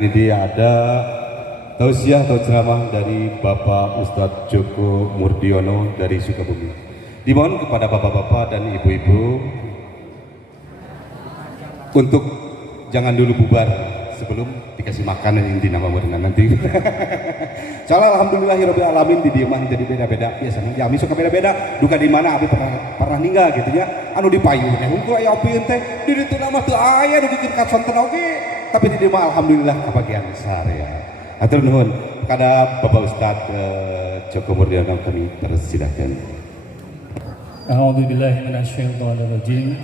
Ini dia ada tausiah atau ceramah dari Bapak Ustadz Joko Murdiono dari Sukabumi. Dimohon kepada bapak-bapak dan ibu-ibu untuk jangan dulu bubar sebelum dikasih makan inti nama berenang nanti. Soalnya alhamdulillahirabbil alamin di diaman jadi beda-beda. Biasanya kami suka beda-beda. Duka di mana abi pernah ninggal gitu ya. Anu di payung teh hungkul aya opi teh di ditu nama teu aya nu bikin katsonten oge. Tapi di dieu alhamdulillah kebagian besar ya. Hatur nuhun kepada Bapak Ustadz Joko Murdiono kami persilahkan. A'udzubillahi minasyaitonirrajim.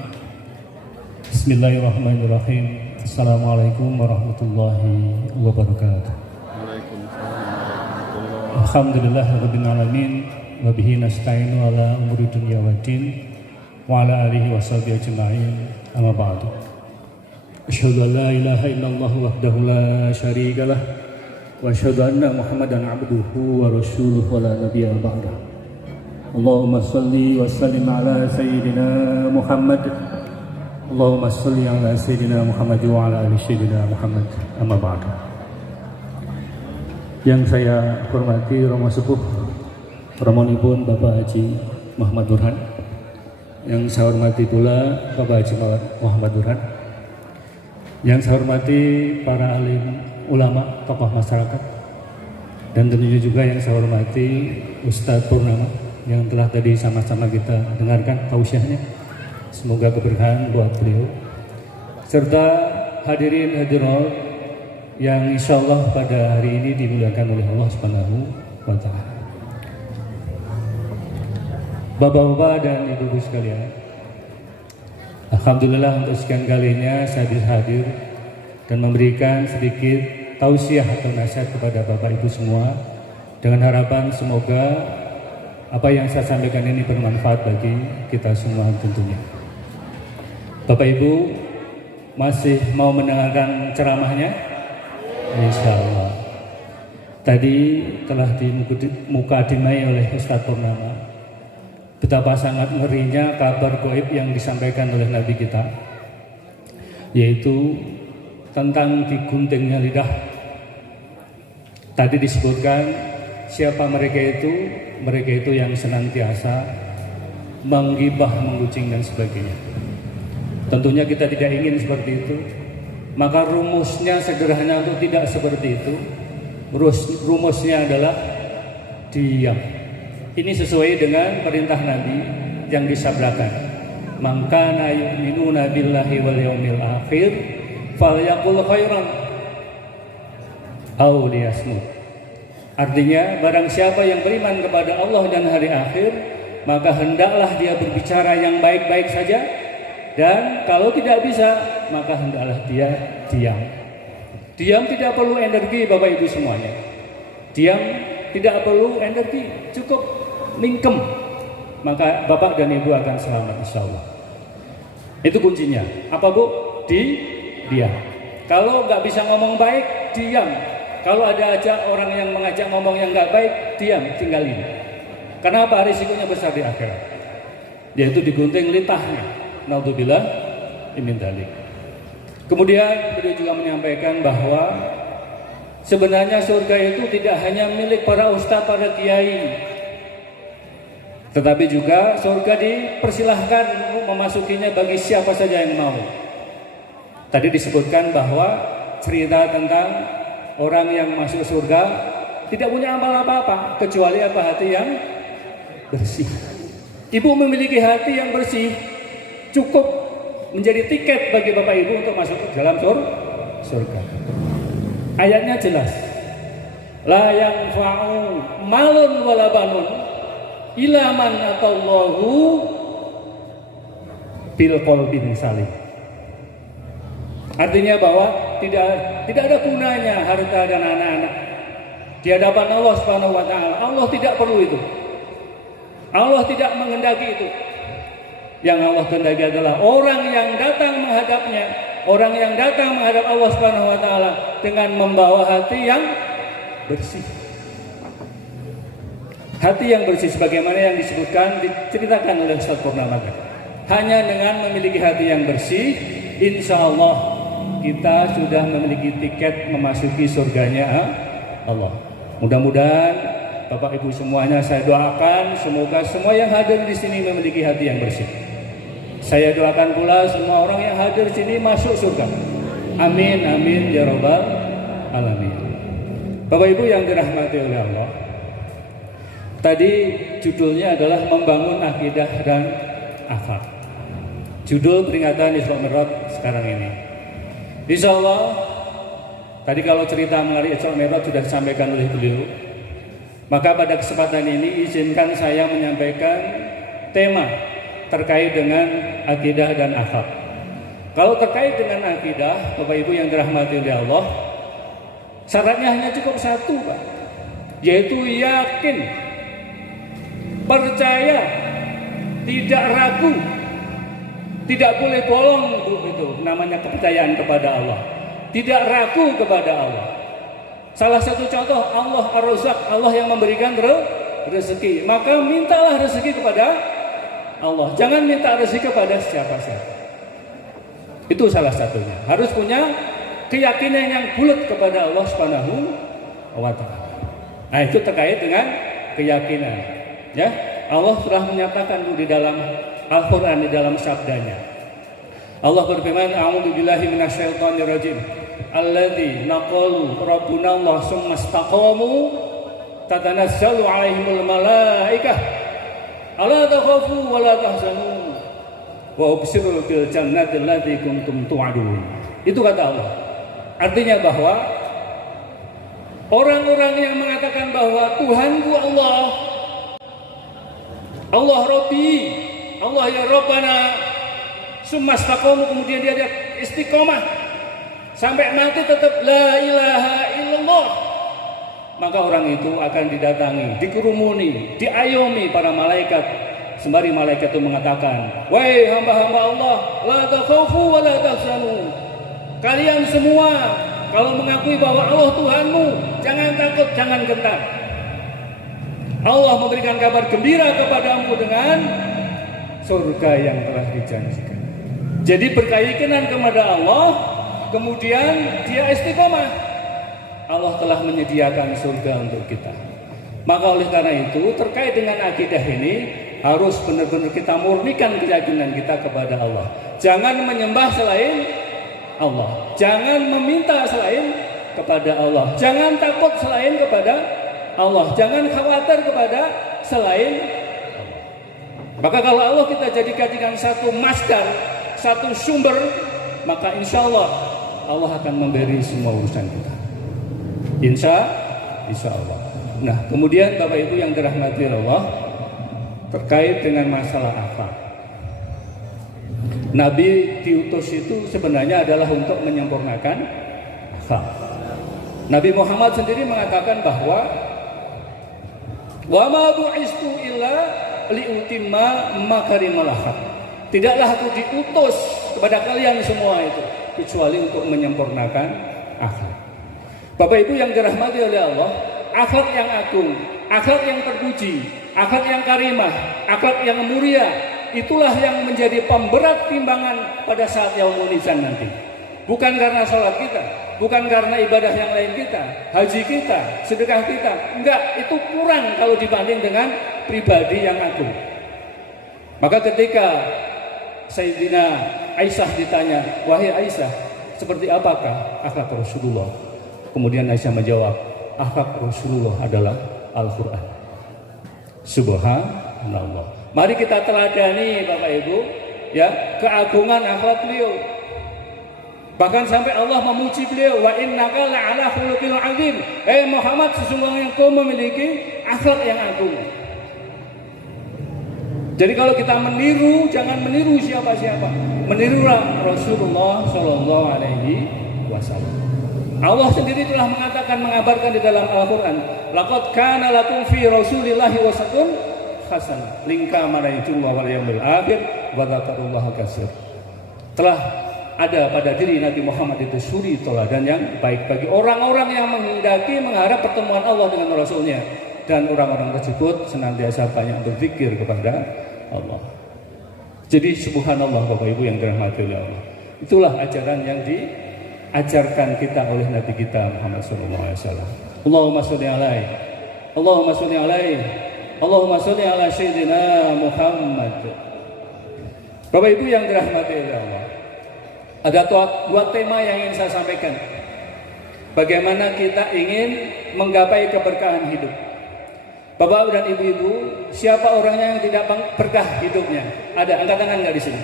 Bismillahirrahmanirrahim. Assalamualaikum warahmatullahi wabarakatuh. Alhamdulillahirabbil alamin wa bihi nasta'inu ala umuri dunya waddin wa ala alihi washabihi ajma'in. Amma ba'du. Asyhadu an la ilaha illallah wahdahu la syarika lah wa asyhadu anna Muhammadan abduhu wa rasuluhu wa la nabiyya ba'dah. Allahumma shalli wa sallim ala sayyidina Muhammad. Allahumma shalli ala sayyidina Muhammad wa ala ali sayyidina Muhammad. Amma ba'du. Yang saya hormati Romo Sepuh Romonipun Bapak Haji Muhammad Burhan. Yang saya hormati pula Bapak Haji Muhammad Burhan. Yang saya hormati para alim ulama, tokoh masyarakat, dan tentunya juga yang saya hormati Ustadz Purnama yang telah tadi sama-sama kita dengarkan tausiahnya. Semoga keberkahan buat beliau, serta hadirin hadirat yang insya Allah pada hari ini dimuliakan oleh Allah Subhanahu wa Ta'ala. Bapak-bapak dan ibu-ibu sekalian, alhamdulillah untuk sekian kalinya saya bisa hadir dan memberikan sedikit tausiah atau nasihat kepada Bapak Ibu semua dengan harapan semoga apa yang saya sampaikan ini bermanfaat bagi kita semua tentunya. Bapak Ibu masih mau mendengarkan ceramahnya? Insya Allah. Tadi telah dimukadimai oleh Ustadz Purnama betapa sangat ngerinya kabar gaib yang disampaikan oleh Nabi kita, yaitu tentang diguntingnya lidah. Tadi disebutkan siapa mereka itu? Mereka itu yang senantiasa menggibah, menggucing dan sebagainya. Tentunya kita tidak ingin seperti itu. Maka rumusnya sederhana untuk tidak seperti itu. Rumusnya adalah diam. Ini sesuai dengan perintah Nabi yang disabdakan. Man kana yu'minuna billahi wal yaumil akhir falyaqul khairan aw liyasmut. Artinya barang siapa yang beriman kepada Allah dan hari akhir, maka hendaklah dia berbicara yang baik-baik saja, dan kalau tidak bisa maka hendaklah dia diam. Diam tidak perlu energi Bapak Ibu semuanya. Diam tidak perlu energi, cukup mingkem, maka Bapak dan Ibu akan selamat insyaallah. Itu kuncinya. Apa Bu? Diam. Kalau nggak bisa ngomong baik, diam. Kalau ada aja orang yang mengajak ngomong yang nggak baik, diam, tinggalin. Kenapa? Risikonya besar di akhirat, yaitu digunting litahnya. Naudzubillah min dzalik. Kemudian beliau juga menyampaikan bahwa sebenarnya surga itu tidak hanya milik para ustadz, para kiai, tetapi juga surga dipersilahkan memasukinya bagi siapa saja yang mau. Tadi disebutkan bahwa cerita tentang orang yang masuk surga tidak punya amal apa-apa kecuali apa? Hati yang bersih. Ibu memiliki hati yang bersih, cukup menjadi tiket bagi Bapak Ibu untuk masuk ke dalam surga. Ayatnya jelas. La yanfa'u malun wala banun illa man atallahu bil qalbin salim. Artinya bahwa tidak ada gunanya harta dan anak-anak di hadapan Allah Subhanahu wa Ta'ala. Allah tidak perlu itu. Allah tidak menghendaki itu. Yang Allah kehendaki adalah orang yang datang menghadapnya, orang yang datang menghadap Allah Subhanahu wa Ta'ala dengan membawa hati yang bersih. Hati yang bersih sebagaimana yang disebutkan, diceritakan oleh Ustadz Purnama. Hanya dengan memiliki hati yang bersih, insya Allah kita sudah memiliki tiket memasuki surganya Allah. Mudah-mudahan Bapak Ibu semuanya saya doakan semoga semua yang hadir di sini memiliki hati yang bersih. Saya doakan pula semua orang yang hadir di sini masuk surga. Amin amin ya rabbal alamin. Bapak Ibu yang dirahmati oleh Allah, tadi judulnya adalah membangun akidah dan akhlak. Judul peringatan Isra Mi'raj sekarang ini. Insya Allah, tadi kalau cerita mengenai Isra Mi'raj sudah disampaikan oleh beliau. Maka pada kesempatan ini izinkan saya menyampaikan tema terkait dengan akidah dan akhlak. Kalau terkait dengan akidah, Bapak Ibu yang dirahmati oleh Allah, syaratnya hanya cukup satu, Pak, yaitu yakin, percaya, tidak ragu, tidak boleh bolong, itu namanya kepercayaan kepada Allah. Tidak ragu kepada Allah. Salah satu contoh, Allah Ar-Razzaq, Allah yang memberikan rezeki. Maka mintalah rezeki kepada Allah. Jangan minta rezeki kepada siapa-siapa. Itu salah satunya. Harus punya keyakinan yang bulat kepada Allah Subhanahu wa taala. Nah, itu terkait dengan keyakinan. Ya, Allah telah menyatakan di dalam Al-Qur'an, di dalam sabdanya. Allah berfirman, "A'udzubillahi minasyaitonirrajim. Alladzi naqalu rabbuna Allah tsumma istaqamu tatanazzalu 'alaihimul malaikah alla takhafu wa la tahzanu wa abshiru bil jannati allati kuntum tu'adun." Itu kata Allah. Artinya bahwa orang-orang yang mengatakan bahwa Tuhanku Allah, Allah Rabbi, Allah ya Rabbana, tsumma istaqamu, kemudian dia istiqomah sampai mati tetap la ilaha illallah, maka orang itu akan didatangi, dikerumuni, diayomi para malaikat. Sembari malaikat itu mengatakan, "Wahai hamba-hamba Allah, la takhafu wa la tahzanu." Kalian semua kalau mengakui bahwa Allah Tuhanmu, jangan takut, jangan gentar. Allah memberikan kabar gembira kepadamu dengan surga yang telah dijanjikan. Jadi berkeyakinan kepada Allah, kemudian dia istiqomah, Allah telah menyediakan surga untuk kita. Maka oleh karena itu terkait dengan akidah ini harus benar-benar kita murnikan keyakinan kita kepada Allah. Jangan menyembah selain Allah, jangan meminta selain kepada Allah, jangan takut selain kepada Allah, jangan khawatir kepada selain Allah. Maka kalau Allah kita jadikan satu masdar, satu sumber, maka insya Allah Allah akan memberi semua urusan kita. Insya Allah. Nah, kemudian Bapak Ibu yang dirahmati Allah, terkait dengan masalah akhlak. Nabi diutus itu sebenarnya adalah untuk menyempurnakan akhlak. Nabi Muhammad sendiri mengatakan bahwa wa ma bu'istu illa liutimma makarimal akhlak. Tidaklah aku diutus kepada kalian semua itu kecuali untuk menyempurnakan akhlak. Bapak Ibu yang dirahmati oleh Allah, akhlak yang agung, akhlak yang terpuji, akhlak yang karimah, akhlak yang mulia, itulah yang menjadi pemberat timbangan pada saat yaumul nizam nanti. Bukan karena sholat kita, bukan karena ibadah yang lain kita, haji kita, sedekah kita. Enggak, itu kurang kalau dibanding dengan pribadi yang agung. Maka ketika Sayyidina Aisyah ditanya, "Wahai Aisyah, seperti apakah akhlak Rasulullah?" Kemudian Aisyah menjawab, "Akhlak Rasulullah adalah Al-Quran." Subhanallah. Mari kita teladani Bapak Ibu, ya, keagungan akhlak beliau. Bahkan sampai Allah memuji beliau, "Wa innaka la'ala khuluqin 'adzim." Muhammad, sesungguhnya engkau memiliki akhlak yang agung. Jadi kalau kita meniru, jangan meniru siapa-siapa. Menirulah Rasulullah Shallallahu Alaihi Wasallam. Allah sendiri telah mengatakan, mengabarkan di dalam Al-Quran, "Laqad kana lakum fi Rasulillahi uswatun hasanah liman kana yarjullaha wal yawmil akhir wa dzakarullaha katsir." Telah ada pada diri Nabi Muhammad itu suri teladan yang baik bagi orang-orang yang menghendaki mengharap pertemuan Allah dengan Rasulnya, dan orang-orang tersebut senantiasa banyak berzikir kepada Allah. Jadi subhanallah Bapak Ibu yang dirahmati oleh Allah. Itulah ajaran yang diajarkan kita oleh Nabi kita Muhammad SAW. Allahumma sholli alaihi, Allahumma sholli alaihi, Allahumma sholli ala Sayyidina Muhammad. Bapak Ibu yang dirahmati oleh Allah, ada dua tema yang ingin saya sampaikan. Bagaimana kita ingin menggapai keberkahan hidup. Bapak dan Ibu-ibu, siapa orangnya yang tidak berkah hidupnya? Ada, angkat tangan nggak di sini?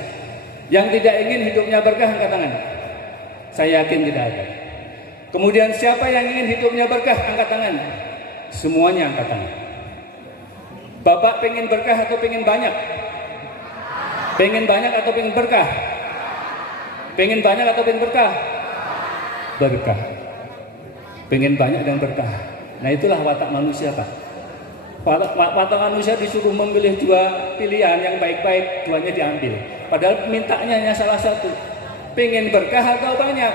Yang tidak ingin hidupnya berkah, angkat tangan. Saya yakin tidak ada. Kemudian siapa yang ingin hidupnya berkah, angkat tangan. Semuanya angkat tangan. Bapak pengen berkah atau pengen banyak? Pengen banyak atau pengen berkah? Pengen banyak atau pengen berkah? Berkah. Pengen banyak dan berkah. Nah itulah watak manusia, Pak. Watak manusia disuruh memilih dua pilihan yang baik-baik, duanya diambil. Padahal mintanya hanya salah satu. Pengen berkah atau banyak?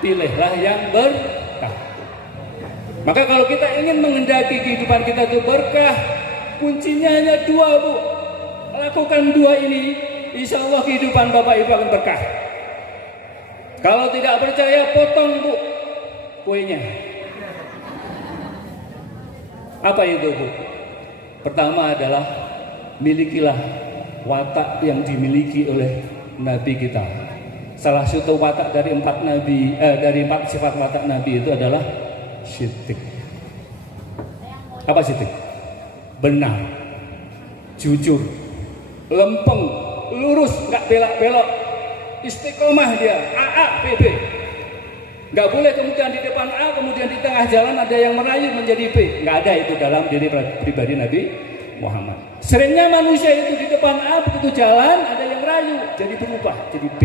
Pilihlah yang berkah. Maka kalau kita ingin menghendaki kehidupan kita itu berkah, kuncinya hanya dua, Bu. Lakukan dua ini, insya Allah kehidupan Bapak Ibu akan berkah. Kalau tidak percaya, potong, Bu, kuenya. Apa itu, Bu? Pertama adalah milikilah watak yang dimiliki oleh Nabi kita. Salah satu watak dari empat sifat watak Nabi itu adalah siddiq. Apa siddiq? Benar, jujur, lempeng, lurus, nggak belak-belok, istiqomah dia, AAPB. Nggak boleh kemudian di depan A, kemudian di tengah jalan ada yang merayu menjadi B. Nggak ada itu dalam diri pribadi Nabi Muhammad. Seringnya manusia itu di depan A, begitu jalan ada yang merayu, jadi berubah, jadi B.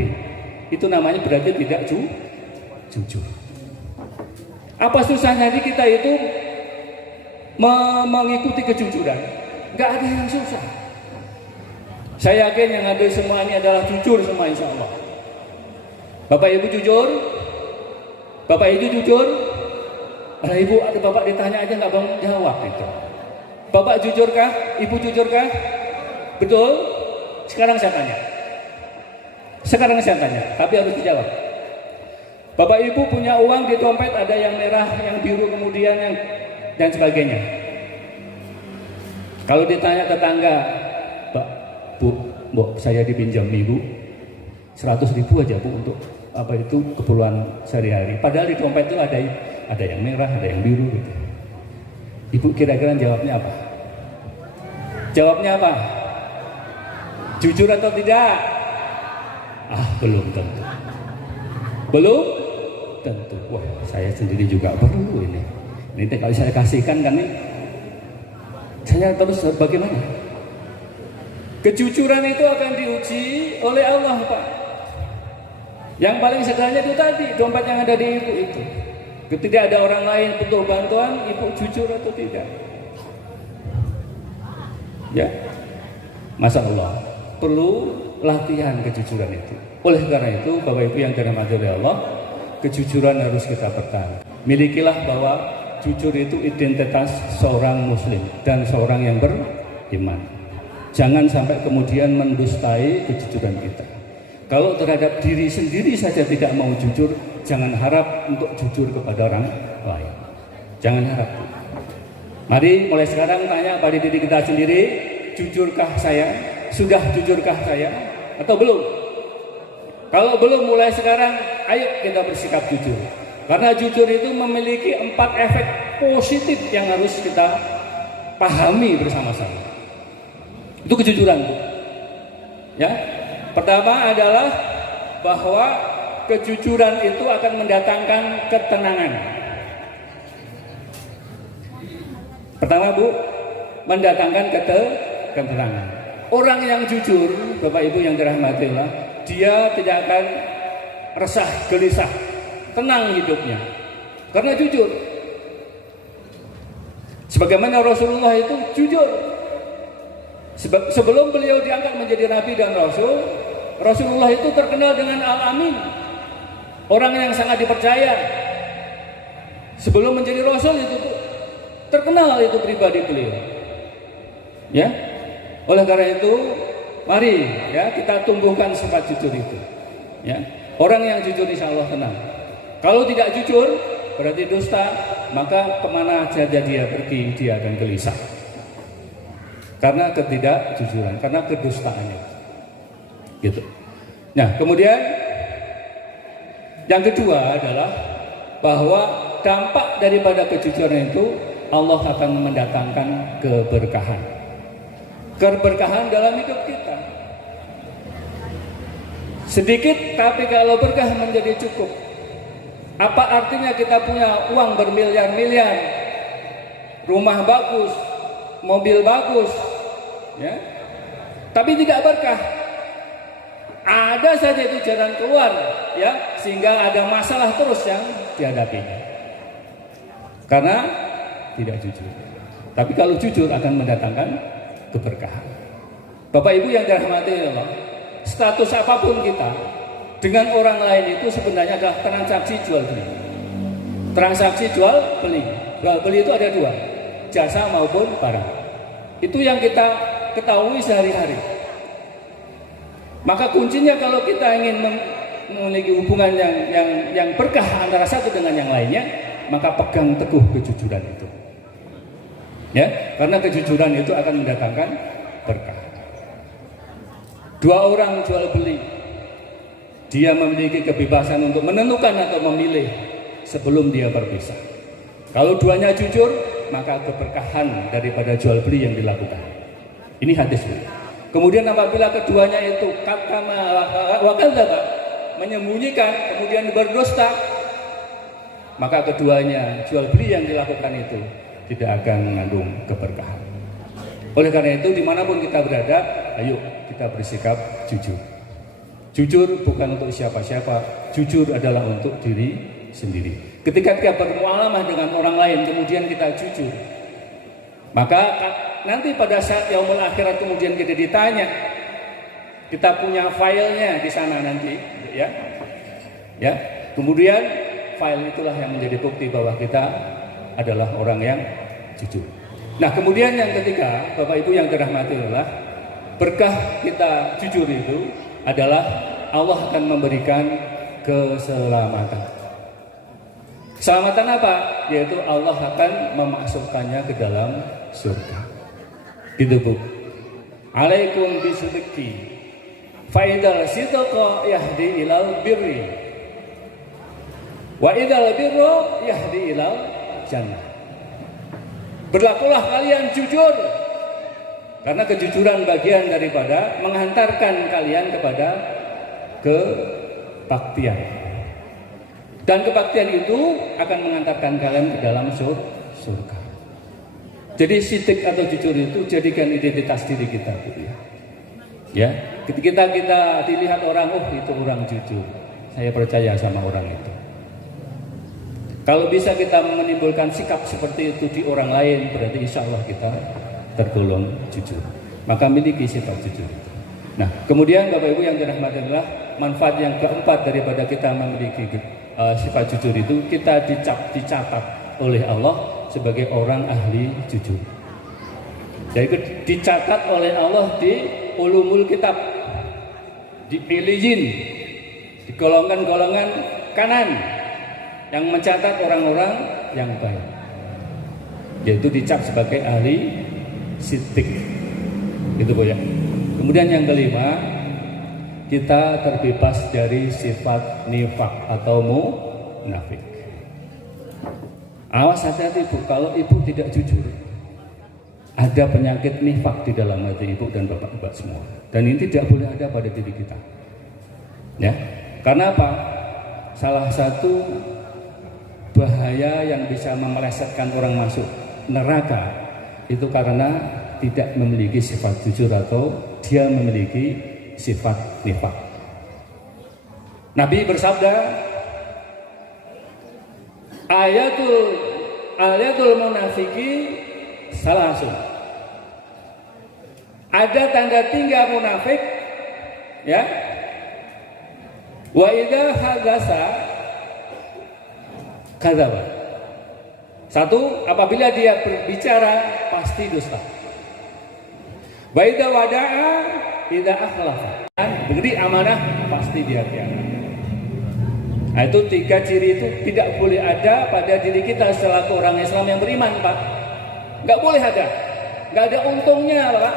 Itu namanya berarti tidak jujur. Apa susahnya kita itu mengikuti kejujuran? Nggak ada yang susah. Saya yakin yang hadir semua ini adalah jujur semua, insya Allah. Bapak Ibu jujur? Bapak Ibu jujur? Kalau Ibu ada Bapak ditanya aja nggak mau jawab itu. Bapak jujurkah? Ibu jujurkah? Betul? Sekarang saya tanya. Tapi harus dijawab. Bapak Ibu punya uang di dompet, ada yang merah, yang biru, kemudian yang dan sebagainya. Kalau ditanya tetangga, Bu, saya dipinjam Ibu 100.000 aja, Bu, untuk apa itu keperluan sehari-hari. Padahal di dompet itu ada yang merah, ada yang biru gitu. Ibu kira-kira jawabnya apa? Jawabnya apa? Jujur atau tidak? Belum tentu. Belum tentu. Wah, saya sendiri juga perlu ini. Ini kalau saya kasihkan kan nih, saya terus bagaimana? Kejujuran itu akan diuji oleh Allah, Pak. Yang paling sederhana itu tadi, dompet yang ada di Ibu itu. Ketika ada orang lain butuh bantuan, Ibu jujur atau tidak? Ya, Masya Allah, perlu latihan kejujuran itu. Oleh karena itu, Bapak Ibu yang dirahmati oleh Allah, kejujuran harus kita pertahankan. Milikilah bahwa jujur itu identitas seorang Muslim dan seorang yang beriman. Jangan sampai kemudian mendustai kejujuran kita. Kalau terhadap diri sendiri saja tidak mau jujur, jangan harap untuk jujur kepada orang lain. Jangan harap. Mari mulai sekarang tanya pada diri kita sendiri, jujurkah saya? Sudah jujurkah saya? Atau belum? Kalau belum, mulai sekarang ayo kita bersikap jujur. Karena jujur itu memiliki 4 efek positif yang harus kita pahami bersama-sama. Itu kejujuran. Ya. Pertama adalah bahwa kejujuran itu akan mendatangkan ketenangan. Pertama, Bu, mendatangkan ketenangan. Orang yang jujur, Bapak Ibu yang dirahmati Allah, dia tidak akan resah, gelisah, tenang hidupnya. Karena jujur. Sebagaimana Rasulullah itu jujur. Sebelum beliau diangkat menjadi Nabi dan Rasul, Rasulullah itu terkenal dengan Al-Amin, orang yang sangat dipercaya. Sebelum menjadi Rasul itu terkenal itu pribadi beliau. Ya, oleh karena itu, mari ya kita tumbuhkan sifat jujur itu. Ya, orang yang jujur insya Allah tenang. Kalau tidak jujur berarti dusta, maka kemana saja dia pergi dia akan gelisah. Karena ketidakjujuran, karena kedustaannya. Gitu. Nah, kemudian yang kedua adalah bahwa dampak daripada kejujuran itu Allah akan mendatangkan keberkahan. Keberkahan dalam hidup kita. Sedikit tapi kalau berkah menjadi cukup. Apa artinya kita punya uang bermiliar-miliar, rumah bagus, mobil bagus, ya, tapi tidak berkah. Ada saja itu jalan keluar, ya, sehingga ada masalah terus yang dihadapinya. Karena tidak jujur. Tapi kalau jujur akan mendatangkan keberkahan. Bapak Ibu yang dirahmati Allah, status apapun kita dengan orang lain itu sebenarnya adalah transaksi jual beli. Transaksi jual beli. Jual beli itu ada dua, jasa maupun barang. Itu yang kita ketahui sehari-hari. Maka kuncinya kalau kita ingin memiliki hubungan yang berkah antara satu dengan yang lainnya, maka pegang teguh kejujuran itu. Ya, karena kejujuran itu akan mendatangkan berkah. Dua orang jual beli, dia memiliki kebebasan untuk menentukan atau memilih sebelum dia berpisah. Kalau duanya jujur, maka keberkahan daripada jual beli yang dilakukan. Ini hadis. Kemudian apabila keduanya itu menyembunyikan, kemudian berdusta, maka keduanya jual beli yang dilakukan itu tidak akan mengandung keberkahan. Oleh karena itu, dimanapun kita berada, ayo kita bersikap jujur. Jujur bukan untuk siapa-siapa, jujur adalah untuk diri sendiri. Ketika kita bermuamalah dengan orang lain, kemudian kita jujur, maka nanti pada saat yaumul akhirat kemudian kita ditanya, kita punya filenya di sana nanti, ya. Kemudian file itulah yang menjadi bukti bahwa kita adalah orang yang jujur. Nah, kemudian yang ketiga, Bapak Ibu yang dirahmati Allah, berkah kita jujur itu adalah Allah akan memberikan keselamatan. Keselamatan apa? Yaitu Allah akan memasukkannya ke dalam surga. Gitu Bu. Alaikum bisidqi fa idzal sidqa yahdi ilal birri wa idzal birru yahdi ilal jannah. Berlakulah kalian jujur, karena kejujuran bagian daripada menghantarkan kalian kepada kebaktian. Dan kebaktian itu akan mengantarkan kalian ke dalam surga. Jadi sidik atau jujur itu jadikan identitas diri kita, ya. Ketika kita dilihat orang, oh itu orang jujur, saya percaya sama orang itu. Kalau bisa kita menimbulkan sikap seperti itu di orang lain, berarti insya Allah kita tergolong jujur. Maka miliki sifat jujur itu. Nah, kemudian Bapak Ibu yang dirahmati Allah, manfaat yang keempat daripada kita memiliki sifat jujur itu, kita dicatat oleh Allah sebagai orang ahli jujur. Jadi dicatat oleh Allah di ulumul kitab, di iliyin, di golongan-golongan kanan yang mencatat orang-orang yang baik, yaitu dicap sebagai ahli sidik. Itu Bu ya. Kemudian yang kelima, kita terbebas dari sifat nifak atau munafik. Awas hati-hati Bu, kalau ibu tidak jujur, ada penyakit nifak di dalam hati ibu dan bapak-bapak semua. Dan ini tidak boleh ada pada diri kita. Ya, karena apa? Salah satu bahaya yang bisa memelesetkan orang masuk neraka itu karena tidak memiliki sifat jujur atau dia memiliki sifat nifak. Nabi bersabda, ayatul munafiki salasun. Ada tanda tinggal munafik, ya. Wa idza hadasa kadzaba. Satu, apabila dia berbicara pasti dusta. Wa idza wada'a idza akhlafa. Beri amanah pasti dia khianat. Nah, itu 3 ciri itu tidak boleh ada pada diri kita selaku orang Islam yang beriman, Pak. Nggak boleh ada. Nggak ada untungnya, Pak.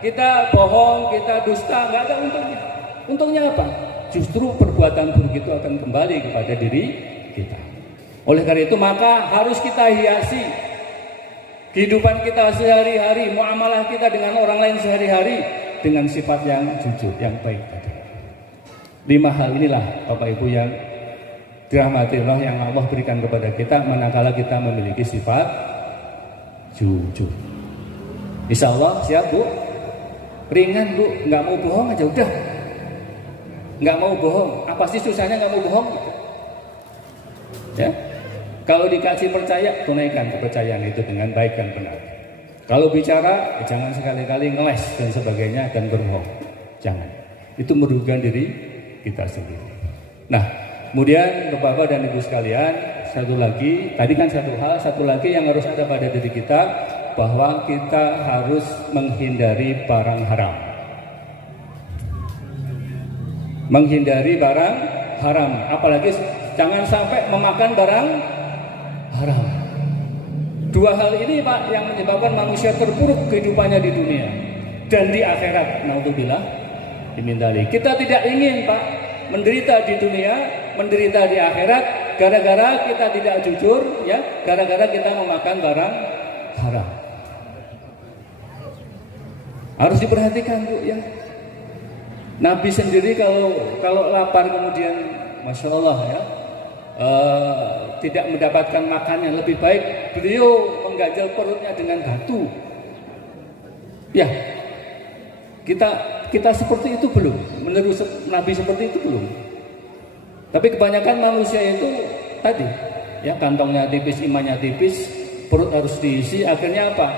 Kita bohong, kita dusta, nggak ada untungnya. Untungnya apa? Justru perbuatan buruk itu akan kembali kepada diri kita. Oleh karena itu maka harus kita hiasi kehidupan kita sehari-hari, muamalah kita dengan orang lain sehari-hari dengan sifat yang jujur, yang baik tadi. 5 hal inilah Bapak Ibu yang dirahmati Allah, yang Allah berikan kepada kita manakala kita memiliki sifat jujur. Insya Allah siap Bu? Ringan Bu, nggak mau bohong aja udah. Nggak mau bohong, apa sih susahnya nggak mau bohong? Ya, kalau dikasih percaya, tunaikan kepercayaan itu dengan baik dan benar. Kalau bicara, jangan sekali-kali ngeles dan sebagainya dan berbohong. Jangan. Itu merugikan diri kita sendiri. Nah, kemudian Bapak dan Ibu sekalian, satu lagi, tadi kan satu lagi yang harus ada pada diri kita, bahwa kita harus menghindari barang haram. Menghindari barang haram, apalagi jangan sampai memakan barang haram. 2 hal ini Pak yang menyebabkan manusia terpuruk kehidupannya di dunia dan di akhirat. Naudzubillah dimindali. Kita tidak ingin Pak menderita di dunia, menderita di akhirat gara-gara kita tidak jujur, ya, gara-gara kita memakan barang haram. Harus diperhatikan Bu ya. Nabi sendiri kalau lapar kemudian Masya Allah ya, tidak mendapatkan makan yang lebih baik, beliau mengganjal perutnya dengan batu. Ya, kita seperti itu belum, menurut Nabi seperti itu belum. Tapi kebanyakan manusia itu tadi, ya, kantongnya tipis, imannya tipis, perut harus diisi, akhirnya apa?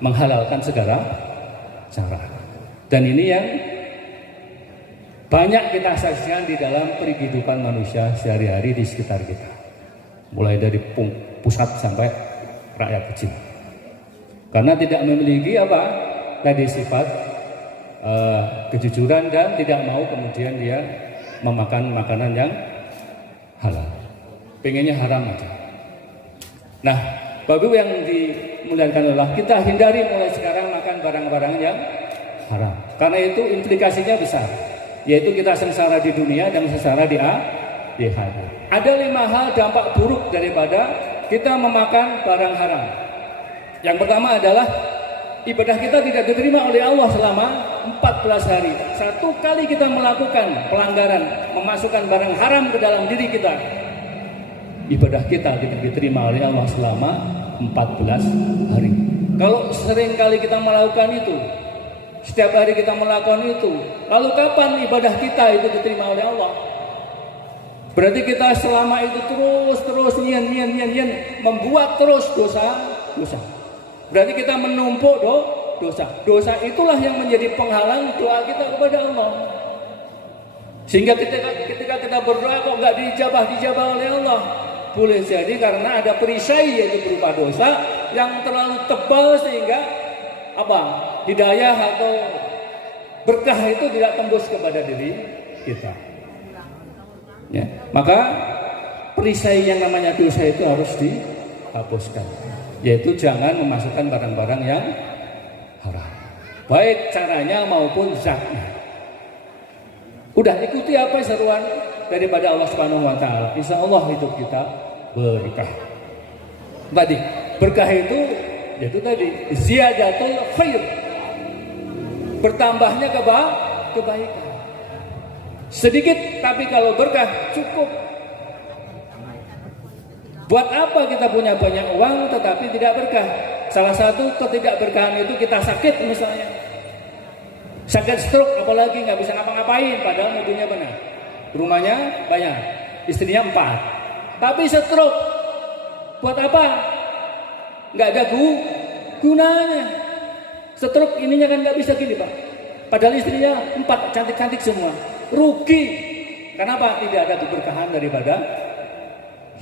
Menghalalkan segala cara. Dan ini yang banyak kita saksikan di dalam kehidupan manusia sehari-hari di sekitar kita. Mulai dari pusat sampai rakyat kecil. Karena tidak memiliki apa? Tadi sifat kejujuran dan tidak mau kemudian dia memakan makanan yang halal. Pengennya haram aja. Nah, Bapak Ibu yang dimuliakan Allah, kita hindari mulai sekarang makan barang-barang yang haram. Karena itu implikasinya besar. Yaitu kita sengsara di dunia dan sengsara di akhirat. Ada 5 hal dampak buruk daripada kita memakan barang haram. Yang pertama adalah ibadah kita tidak diterima oleh Allah selama 14 hari. 1 kali kita melakukan pelanggaran, memasukkan barang haram ke dalam diri kita, ibadah kita tidak diterima oleh Allah selama 14 hari. Kalau sering kali kita melakukan itu, setiap hari kita melakukan itu, lalu kapan ibadah kita itu diterima oleh Allah? Berarti kita selama itu terus nyen membuat terus dosa. Berarti kita menumpuk dosa. Dosa itulah yang menjadi penghalang doa kita kepada Allah. Sehingga ketika kita berdoa kok nggak dijabah oleh Allah. Boleh jadi karena ada perisai, yaitu berupa dosa yang terlalu tebal sehingga apa? Hidayah atau berkah itu tidak tembus kepada diri kita. Ya, maka perisai yang namanya dosa itu harus dihapuskan. Yaitu jangan memasukkan barang-barang yang haram. Baik caranya maupun zatnya. Udah ikuti apa seruan daripada Allah Subhanahu wa taala. Insya Allah hidup kita berkah. Tadi berkah itu yaitu tadi ziyadatul khair. Bertambahnya kebaikan. Sedikit tapi kalau berkah cukup. Buat apa kita punya banyak uang tetapi tidak berkah? Salah satu ketidakberkahan itu kita sakit misalnya. Sakit stroke apalagi nggak bisa ngapa-ngapain padahal mobilnya benar. Rumahnya banyak, istrinya 4. Tapi stroke buat apa? Nggak ada gunanya. Stroke ininya kan nggak bisa gini Pak. Padahal istrinya 4 cantik-cantik semua. Rugi. Kenapa? Tidak ada keberkahan daripada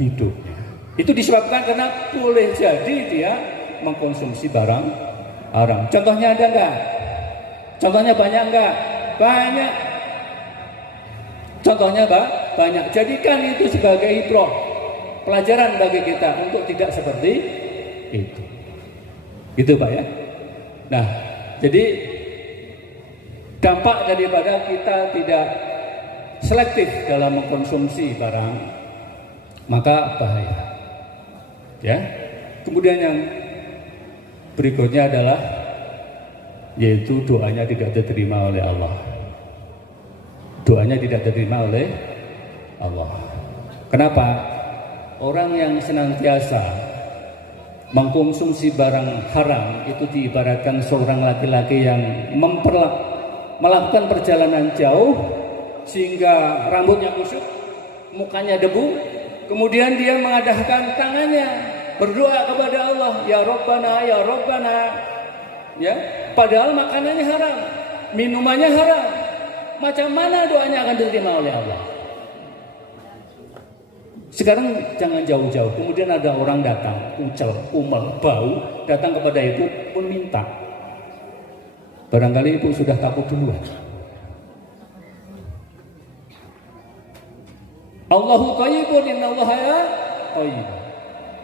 hidupnya. Itu disebabkan karena boleh jadi dia mengkonsumsi barang haram. Contohnya ada enggak? Contohnya banyak enggak? Banyak. Contohnya banyak. Jadikan itu sebagai ibrah, pelajaran bagi kita untuk tidak seperti itu. Gitu Pak ya. Nah, jadi dampak daripada kita tidak selektif dalam mengkonsumsi barang, maka bahaya. Ya. Kemudian yang berikutnya adalah yaitu doanya tidak diterima oleh Allah. Doanya tidak diterima oleh Allah. Kenapa? Orang yang senantiasa mengkonsumsi barang haram itu diibaratkan seorang laki-laki yang melakukan perjalanan jauh sehingga rambutnya kusut, mukanya debu, kemudian dia mengadahkan tangannya berdoa kepada Allah, ya Rabbana, ya Rabbana, ya, padahal makanannya haram, minumannya haram. Macam mana doanya akan diterima oleh Allah? Sekarang jangan jauh-jauh. Kemudian ada orang datang, ucel, umel, bau, datang kepada ibu pun minta. Barangkali ibu sudah takut duluan. Allahu thayyibun innallaha thayyib.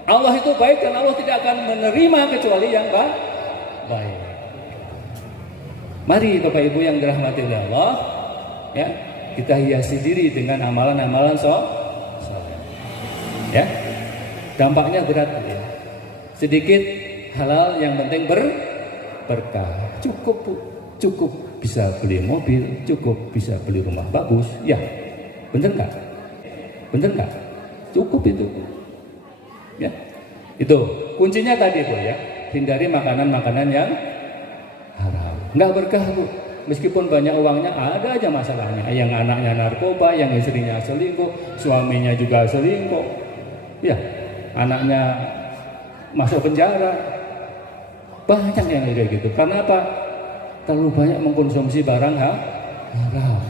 Allah itu baik dan Allah tidak akan menerima kecuali yang baik. Mari Bapak Ibu yang dirahmati oleh Allah, ya, kita hiasi diri dengan amalan-amalan ya, dampaknya berat ya. Sedikit halal yang penting berkah. Cukup Bu, cukup bisa beli mobil, cukup bisa beli rumah bagus. Ya, bener nggak? Bener nggak? Cukup itu. Ya, itu kuncinya tadi Bu ya. Hindari makanan-makanan yang haram. Nggak berkah Bu. Meskipun banyak uangnya, ada aja masalahnya. Yang anaknya narkoba, yang istrinya selingkuh, suaminya juga selingkuh. Ya, anaknya masuk penjara. Banyak yang kayak gitu. Karena apa? Terlalu banyak mengkonsumsi barang haram.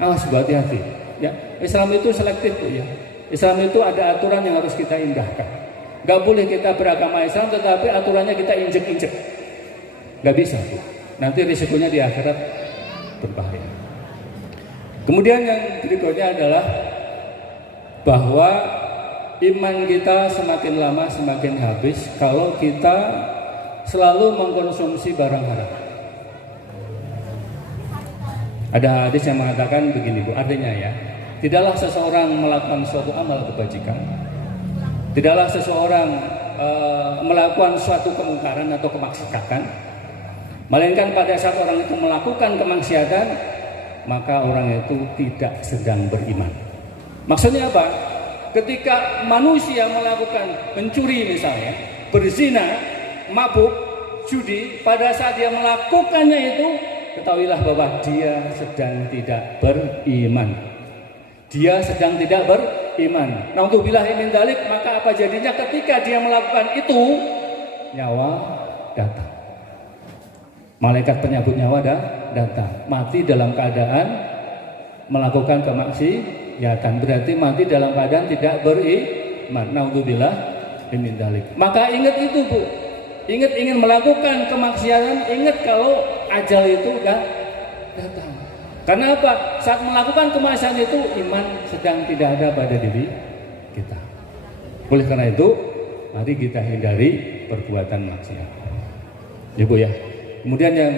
Awas, hati-hati. Ya, Islam itu selektif Bu ya. Islam itu ada aturan yang harus kita indahkan. Gak boleh kita beragama Islam tetapi aturannya kita injek-injek. Gak bisa Bu. Nanti risikonya di akhirat berbahaya. Kemudian yang berikutnya adalah bahwa iman kita semakin lama semakin habis kalau kita selalu mengkonsumsi barang haram. Ada hadis yang mengatakan begini Bu, artinya ya, tidaklah seseorang melakukan suatu amal kebajikan, tidaklah seseorang melakukan suatu kemungkaran atau kemaksiatan, melainkan pada saat orang itu melakukan kemaksiatan, maka orang itu tidak sedang beriman. Maksudnya apa? Ketika manusia melakukan mencuri misalnya, berzina, mabuk, judi, pada saat dia melakukannya itu, ketahuilah bahwa dia sedang tidak beriman. Dia sedang tidak beriman. Naudzubillah min dzalik, maka apa jadinya ketika dia melakukan itu, nyawa datang. Malaikat penyabut nyawa datang, mati dalam keadaan melakukan kemaksiatan, berarti mati dalam keadaan tidak beriman. Naudzubillah min dzalik. Maka ingat itu Bu, ingat ingin melakukan kemaksiatan, ingat kalau ajal itu datang. Karena apa? Saat melakukan kemaksiatan itu iman sedang tidak ada pada diri kita. Oleh karena itu, mari kita hindari perbuatan maksiat. Ya Bu ya. Kemudian yang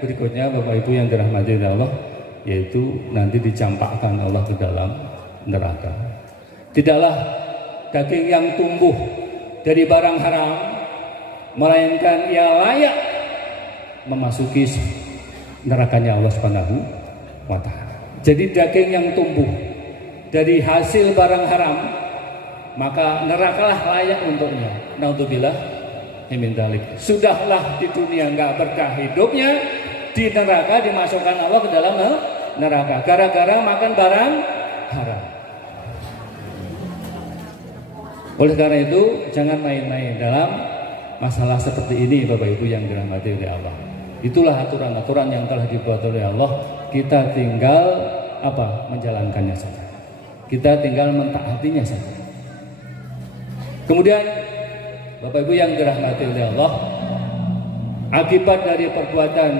berikutnya Bapak Ibu yang dirahmati oleh Allah, yaitu nanti dicampakkan Allah ke dalam neraka. Tidaklah daging yang tumbuh dari barang haram, melainkan ia layak memasuki nerakanya Allah Subhanahu wa Ta'ala. Jadi daging yang tumbuh dari hasil barang haram, maka nerakalah layak untuknya. Naudzubillah min dzalik. Sudahlah di dunia enggak berkah hidupnya, di neraka dimasukkan Allah ke dalam neraka gara-gara makan barang haram. Oleh karena itu jangan main-main dalam masalah seperti ini Bapak Ibu yang dirahmati oleh Allah. Itulah aturan-aturan yang telah dibuat oleh Allah. Kita tinggal menjalankannya saja. Kita tinggal mentaatinya saja. Kemudian Bapak Ibu yang dirahmati oleh Allah, akibat dari perbuatan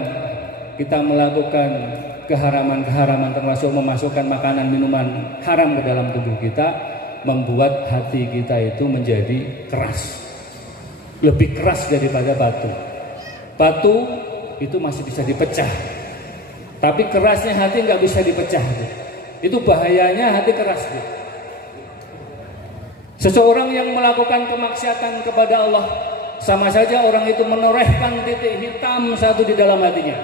kita melakukan keharaman-keharaman termasuk memasukkan makanan minuman haram ke dalam tubuh kita, membuat hati kita itu menjadi keras, lebih keras daripada batu. Batu itu masih bisa dipecah, tapi kerasnya hati nggak bisa dipecah. Itu bahayanya hati keras. Seseorang yang melakukan kemaksiatan kepada Allah, sama saja orang itu menorehkan titik hitam satu di dalam hatinya.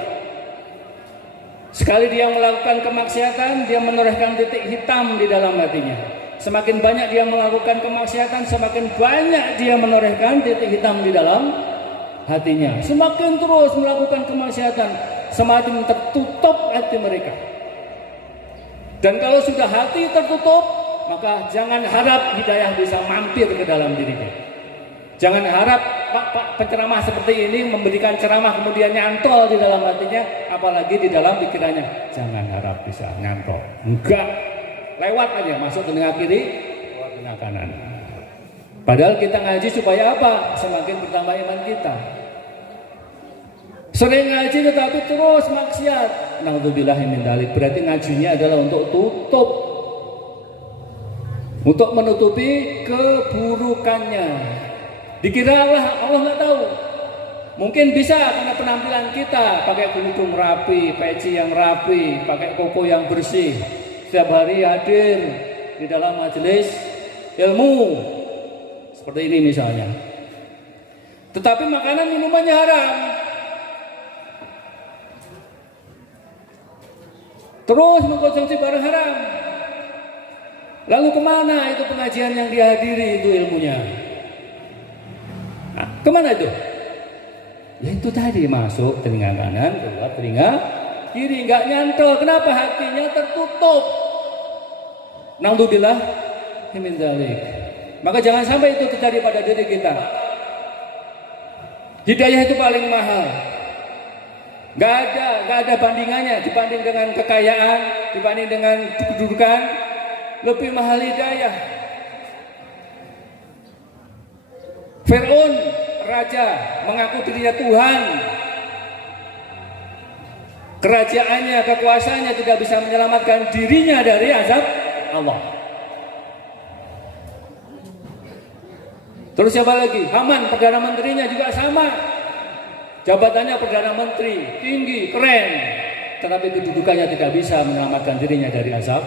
Sekali dia melakukan kemaksiatan, dia menorehkan titik hitam di dalam hatinya. Semakin banyak dia melakukan kemaksiatan, semakin banyak dia menorehkan titik hitam di dalam hatinya. Semakin terus melakukan kemaksiatan, semakin tertutup hati mereka. Dan kalau sudah hati tertutup, maka jangan harap hidayah bisa mampir ke dalam dirinya. Jangan harap Pak penceramah seperti ini memberikan ceramah kemudian nyantol di dalam hatinya, apalagi di dalam pikirannya. Jangan harap bisa nyantol. Enggak, lewat aja, masuk telinga kiri, keluar telinga kanan. Padahal kita ngaji supaya apa? Semakin bertambah iman kita. Sering ngaji tetapi terus maksiat. Naudzubillahi min dzalik. Berarti ngajinya adalah untuk tutup, untuk menutupi keburukannya. Dikira Allah nggak tahu. Mungkin bisa karena penampilan kita pakai kerudung rapi, peci yang rapi, pakai koko yang bersih, setiap hari hadir di dalam majelis ilmu seperti ini misalnya. Tetapi makanan minumannya haram. Terus mengkonsumsi barang haram. Lalu kemana itu pengajian yang dihadiri itu ilmunya? Nah, kemana itu? Ya itu tadi, masuk telinga kanan, keluar telinga kiri, nggak nyantol. Kenapa? Hatinya tertutup. Naudzubillah min dzalik. Maka jangan sampai itu terjadi pada diri kita. Hidayah itu paling mahal. Nggak ada bandingannya dibanding dengan kekayaan, dibanding dengan kedudukan. Lebih mahal hidayah. Fir'aun, raja, mengaku dirinya Tuhan. Kerajaannya, kekuasaannya tidak bisa menyelamatkan dirinya dari azab Allah. Terus siapa lagi? Haman, Perdana Menterinya juga sama. Jabatannya Perdana Menteri, tinggi, keren. Tetapi kedudukannya tidak bisa menyelamatkan dirinya dari azab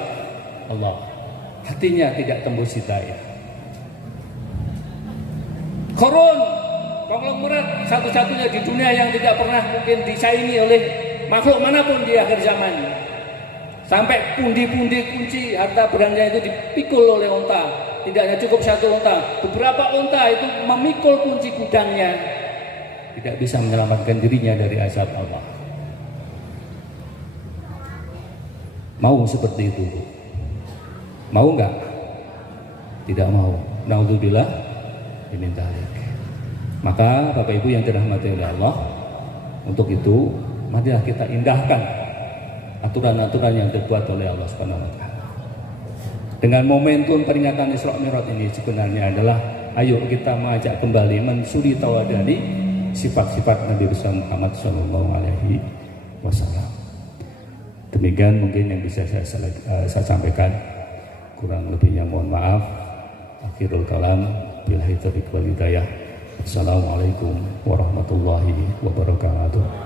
Allah. Hatinya tidak tembus hidayah. Qarun, konglomerat satu-satunya di dunia yang tidak pernah mungkin disaingi oleh makhluk manapun di akhir zaman. Sampai pundi-pundi kunci harta berandanya itu dipikul oleh unta. Tidak hanya cukup satu unta, beberapa unta itu memikul kunci gudangnya. Tidak bisa menyelamatkan dirinya dari azab Allah. Mau seperti itu? Mau enggak? Tidak mau. Naudzubillah min dzalik. Maka Bapak Ibu yang dirahmati oleh Allah, untuk itu marilah kita indahkan aturan-aturan yang dibuat oleh Allah Subhanahu wa taala. Dengan momentum peringatan Isra Mi'raj ini sebenarnya adalah ayo kita mengajak kembali mensuri tawadani sifat-sifat Nabi Muhammad SAW. Demikian mungkin yang bisa saya sampaikan. Kurang lebihnya mohon maaf. Akhirul kalam, billahi taufiq wal hidayah. Assalamualaikum warahmatullahi wabarakatuh.